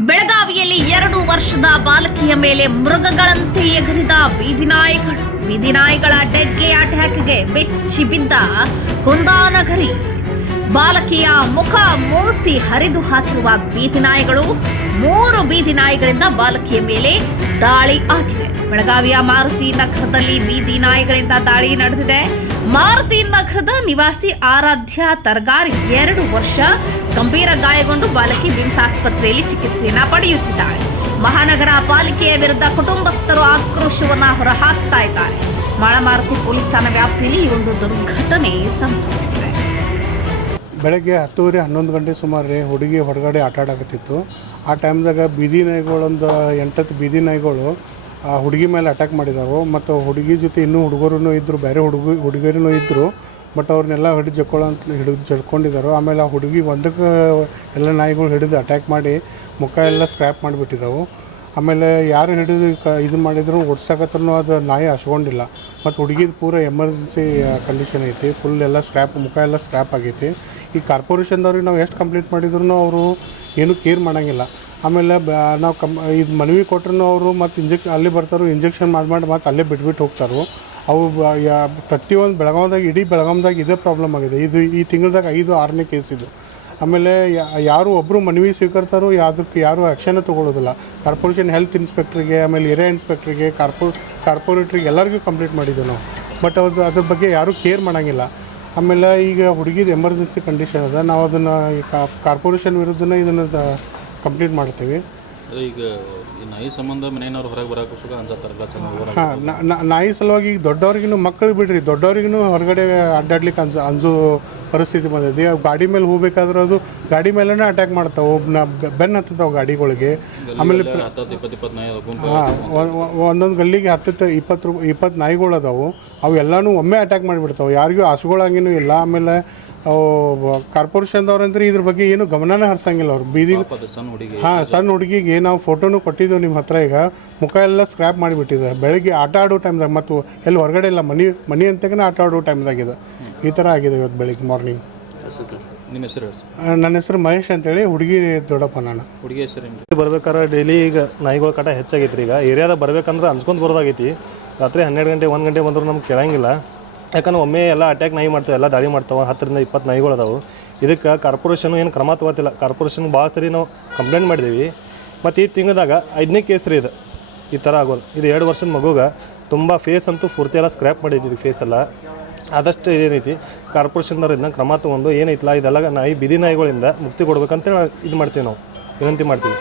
ಬೆಳಗಾವಿಯಲ್ಲಿ ಎರಡು ವರ್ಷದ ಬಾಲಕಿಯ ಮೇಲೆ ಮೃಗಗಳಂತೆ ಎಗರಿದ ಬೀದಿ ನಾಯಿಗಳು ಬೀದಿ ನಾಯಿಗಳ ಡೆಡ್ಲಿ ಅಟ್ಯಾಕ್ಗೆ ಬೆಚ್ಚಿ ಬಿದ್ದ ಕುಂದಾನಗರಿ ಬಾಲಕಿಯ ಮುಖ ಮೂತಿ ಹರಿದು ಹಾಕಿರುವ ಬೀದಿ ನಾಯಿಗಳು ಮೂರು ಬೀದಿ ನಾಯಿಗಳಿಂದ ಬಾಲಕಿಯ ಮೇಲೆ ದಾಳಿ ಆಗಿದೆ. ಬೆಳಗಾವಿಯ ಮಾರುತಿ ನಗರದಲ್ಲಿ ಬೀದಿ ನಾಯಿಗಳಿಂದ ದಾಳಿ ನಡೆದಿದೆ. ಮಾರುತಿ ನಗರದ ನಿವಾಸಿ ಆರಾಧ್ಯ ತರ್ಗಾರ್ ಎರಡು ವರ್ಷ ಗಂಭೀರ ಗಾಯಗೊಂಡು ಬಾಲಕಿ ಬಿಮ್ಸ್ ಆಸ್ಪತ್ರೆಯಲ್ಲಿ ಚಿಕಿತ್ಸೆಯನ್ನ ಪಡೆಯುತ್ತಿದ್ದಾಳೆ. ಮಹಾನಗರ ಪಾಲಿಕೆಯ ವಿರುದ್ಧ ಕುಟುಂಬಸ್ಥರು ಆಕ್ರೋಶವನ್ನ ಹೊರಹಾಕ್ತಾ ಇದ್ದಾರೆ. ಮಾಳಮಾರುತಿ ಪೊಲೀಸ್ ಠಾಣಾ ವ್ಯಾಪ್ತಿಯಲ್ಲಿ ಈ ಒಂದು ದುರ್ಘಟನೆ ಸಂಭವಿಸಿದೆ. ಬೆಳಗ್ಗೆ ಹತ್ತುವರೆ ಹನ್ನೊಂದು ಗಂಟೆ ಸುಮಾರು ಹುಡುಗಿ ಹೊರಗಡೆ ಆಟ ಆಡಕತ್ತಿತ್ತು. ಆ ಟೈಮ್ದಾಗ ಬೀದಿ ನಾಯಿಗಳೊಂದು ಎಂಟತ್ತು ಬೀದಿ ನಾಯಿಗಳು ಆ ಹುಡುಗಿ ಮೇಲೆ ಅಟ್ಯಾಕ್ ಮಾಡಿದಾವೆ ಮತ್ತು ಹುಡುಗಿ ಜೊತೆ ಇನ್ನೂ ಹುಡುಗರು ಇದ್ದರು ಬೇರೆ ಹುಡುಗ ಹುಡುಗಿಯರೂ ಇದ್ದರು ಬಟ್ ಅವ್ರನ್ನೆಲ್ಲ ಹಿಡಿದು ಜಕ್ಕೊಳ್ಳೋ ಅಂತ ಹಿಡಿದು ಜಡ್ಕೊಂಡಿದ್ದಾರೆ ಆಮೇಲೆ ಆ ಹುಡುಗಿ ಒಂದಕ್ಕೆ ಎಲ್ಲ ನಾಯಿಗಳು ಹಿಡಿದು ಅಟ್ಯಾಕ್ ಮಾಡಿ ಮುಖ ಎಲ್ಲ ಸ್ಕ್ರ್ಯಾಪ್ ಮಾಡಿಬಿಟ್ಟಿದ್ದಾವೆ ಆಮೇಲೆ ಯಾರು ಹಿಡಿದು ಕ ಇದು ಮಾಡಿದ್ರು ಓಡ್ಸಕತ್ರೂ ಅದು ನಾಯಿ ಹಚ್ಕೊಂಡಿಲ್ಲ ಮತ್ತು ಹುಡುಗಿದು ಪೂರ ಎಮರ್ಜೆನ್ಸಿ ಕಂಡೀಷನ್ ಐತಿ ಫುಲ್ ಎಲ್ಲ ಸ್ಕ್ರ್ಯಾಪ್ ಮುಖ ಎಲ್ಲ ಸ್ಕ್ರ್ಯಾಪ್ ಆಗೈತಿ. ಈ ಕಾರ್ಪೊರೇಷನ್ದವ್ರಿಗೆ ನಾವು ಎಷ್ಟು ಕಂಪ್ಲೀಟ್ ಮಾಡಿದ್ರು ಅವರು ಏನೂ ಕೇರ್ ಮಾಡೋಂಗಿಲ್ಲ. ಆಮೇಲೆ ನಾವು ಕಮ್ ಇದು ಮನವಿ ಕೊಟ್ರೂ ಅವರು ಮತ್ತು ಇಂಜೆಕ್ ಅಲ್ಲಿ ಬರ್ತಾರೋ ಇಂಜೆಕ್ಷನ್ ಮಾಡಿ ಮಾಡಿ ಮತ್ತು ಅಲ್ಲೇ ಬಿಟ್ಬಿಟ್ಟು ಹೋಗ್ತಾರೆ. ಅವು ಯಾ ಪ್ರತಿಯೊಂದು ಬೆಳಗಾವ್ದಾಗ, ಇಡೀ ಬೆಳಗಾವ್ದಾಗ ಇದೇ ಪ್ರಾಬ್ಲಮ್ ಆಗಿದೆ. ಇದು ಈ ತಿಂಗಳದಾಗ ಐದು, ಆರನೇ ಕೇಸ್ ಇದು. ಆಮೇಲೆ ಯಾರು ಒಬ್ಬರು ಮನವಿ ಸ್ವೀಕರ್ತಾರೋ ಯಾವುದಕ್ಕೆ ಯಾರು ಆ್ಯಕ್ಷನ್ ತೊಗೊಳ್ಳೋದಿಲ್ಲ ಕಾರ್ಪೊರೇಷನ್ ಹೆಲ್ತ್ ಇನ್ಸ್ಪೆಕ್ಟ್ರಿಗೆ ಆಮೇಲೆ ಏರಿಯಾ ಇನ್ಸ್ಪೆಕ್ಟ್ರಿಗೆ ಕಾರ್ಪೊ ಕಾರ್ಪೊರೇಟ್ರಿಗೆ ಎಲ್ಲರಿಗೂ ಕಂಪ್ಲೀಟ್ ಮಾಡಿದ್ದೆವು ನಾವು. ಬಟ್ ಅದು ಅದ್ರ ಬಗ್ಗೆ ಯಾರೂ ಕೇರ್ ಮಾಡೋಂಗಿಲ್ಲ. ಆಮೇಲೆ ಈಗ ಹುಡುಗಿದು ಎಮರ್ಜೆನ್ಸಿ ಕಂಡೀಷನ್ ಅದ. ನಾವು ಅದನ್ನು ಕಾರ್ಪೊರೇಷನ್ ವಿರುದ್ಧನೇ ಇದನ್ನು ಕಂಪ್ಲೀಟ್ ಮಾಡ್ತೀವಿ. ಈಗ ಈ ನಾಯಿ ಸಂಬಂಧ ಮನೆಯವ್ರು ಹೊರಗೆ ಬರಕ್ಕೆ ಅನ್ಸತ್ತಾರಲ್ಲ ಹಾಂ ನಾಯಿ ಸಲುವಾಗಿ ಈಗ ದೊಡ್ಡವ್ರಿಗೂ ಮಕ್ಕಳು ಬಿಡ್ರಿ. ದೊಡ್ಡವ್ರಿಗೂ ಹೊರಗಡೆ ಅಡ್ಡಾಡ್ಲಿಕ್ಕೆ ಅನ್ಸ ಅನ್ಸೋ ಪರಿಸ್ಥಿತಿ ಬಂದೈತಿ. ಗಾಡಿ ಮೇಲೆ ಹೋಗ್ಬೇಕಾದ್ರೆ ಅದು ಗಾಡಿ ಮೇಲೇ ಅಟ್ಯಾಕ್ ಮಾಡ್ತಾವೆ ಒಬ್ಬನ ಬೆನ್ನು ಹತ್ತತಾವೆ ಗಾಡಿಗಳಿಗೆ. ಆಮೇಲೆ ಹಾಂ ಒಂದೊಂದು ಗಲ್ಲಿಗೆ ಹತ್ತತ್ತು ಇಪ್ಪತ್ತು ರೂಪಾಯಿ ಇಪ್ಪತ್ತು ನಾಯಿಗಳು ಅದಾವು ಅವು ಎಲ್ಲನೂ ಒಮ್ಮೆ ಅಟ್ಯಾಕ್ ಮಾಡಿಬಿಡ್ತಾವೆ. ಯಾರಿಗೂ ಹಸುಗಳಾಗಿನೂ ಇಲ್ಲ. ಆಮೇಲೆ ಅವು ಕಾರ್ಪೊರೇಷನ್ದವ್ರಂದ್ರೆ ಇದ್ರ ಬಗ್ಗೆ ಏನು ಗಮನನೇ ಹರಿಸಂಗಿಲ್ಲ ಅವ್ರು. ಬೀದಿ ಸಣ್ಣ ಹುಡುಗಿ. ಹಾಂ ಸಣ್ಣ ಹುಡುಗಿಗೆ ನಾವು ಫೋಟೋನು ಕೊಟ್ಟಿದ್ದೆವು ನಿಮ್ಮ ಹತ್ರ ಈಗ. ಮುಖ ಎಲ್ಲ ಸ್ಕ್ರ್ಯಾಪ್ ಮಾಡಿಬಿಟ್ಟಿದೆ. ಬೆಳಗ್ಗೆ ಆಟ ಆಡೋ ಟೈಮ್ದಾಗ ಮತ್ತು ಎಲ್ಲಿ ಹೊರಗಡೆ ಇಲ್ಲ ಮನಿ ಮನಿ ಅಂತಕನ ಆಟ ಆಡೋ ಟೈಮ್ದಾಗಿದೆ ಈ ಥರ ಆಗಿದೆ ಇವತ್ತು ಬೆಳಿಗ್ಗೆ ಮಾರ್ನಿಂಗ್ ನಿಮ್ಮ ಹೆಸರು ನನ್ನ ಹೆಸರು ಮಹೇಶ್ ಅಂತೇಳಿ ಹುಡುಗಿ ದೊಡ್ಡಪ್ಪ ನಾನು. ಹುಡುಗಿ ಹೆಸರು ಬರ್ಬೇಕಾದ್ರೆ ಡೈಲಿ ಈಗ ನಾಯಿಗಳ ಕಾಟ ಹೆಚ್ಚಾಗೈತ್ರಿ ಈಗ. ಏರಿಯಾದಾಗ ಬರ್ಬೇಕಂದ್ರೆ ಅನ್ಸ್ಕೊಂಡು ಬರೋದಾಗೈತಿ. ರಾತ್ರಿ ಹನ್ನೆರಡು ಗಂಟೆ ಒಂದು ಗಂಟೆ ಬಂದ್ರು ನಮ್ಗೆ ಕೇಳಂಗಿಲ್ಲ. ಯಾಕಂದ್ರೆ ಒಮ್ಮೆ ಎಲ್ಲ ಅಟ್ಯಾಕ್ ನಾಯಿ ಮಾಡ್ತಾವೆ, ಎಲ್ಲ ದಾಳಿ ಮಾಡ್ತಾವೆ, ಹತ್ತರಿಂದ ಇಪ್ಪತ್ತು ನಾಯಿಗಳು ಅದಾವು. ಇದಕ್ಕೆ ಕಾರ್ಪೊರೇಷನ್ ಏನು ಕ್ರಮ ತಗೋತಿಲ್ಲ. ಕಾರ್ಪೊರೇಷನ್ ಭಾಳ ಸರಿ ನಾವು ಕಂಪ್ಲೇಂಟ್ ಮಾಡಿದ್ದೀವಿ ಮತ್ತು ಈ ತಿಂಗಳದಾಗ ಐದನೇ ಕೇಸ್ ರೀ ಇದು. ಈ ಥರ ಆಗೋದು. ಇದು ಎರಡು ವರ್ಷದ ಮಗುಗೆ ತುಂಬ ಫೇಸ್ ಅಂತೂ ಪೂರ್ತಿ ಎಲ್ಲ ಸ್ಕ್ರ್ಯಾಪ್ ಮಾಡಿದ್ದೀವಿ ಫೇಸ್ ಎಲ್ಲ. ಆದಷ್ಟು ಏನೈತಿ ಕಾರ್ಪೊರೇಷನ್ದವ್ರು ಇದನ್ನ ಕ್ರಮ ತೊಗೊಂಡು ಏನೈತಿಲ್ಲ, ಇದೆಲ್ಲ ನಾಯಿ, ಬಿದಿ ನಾಯಿಗಳಿಂದ ಮುಕ್ತಿ ಕೊಡ್ಬೇಕಂತೇಳಿ ಇದು ಮಾಡ್ತೀವಿ ನಾವು. ವಿನಂತಿ ಮಾಡ್ತೀವಿ.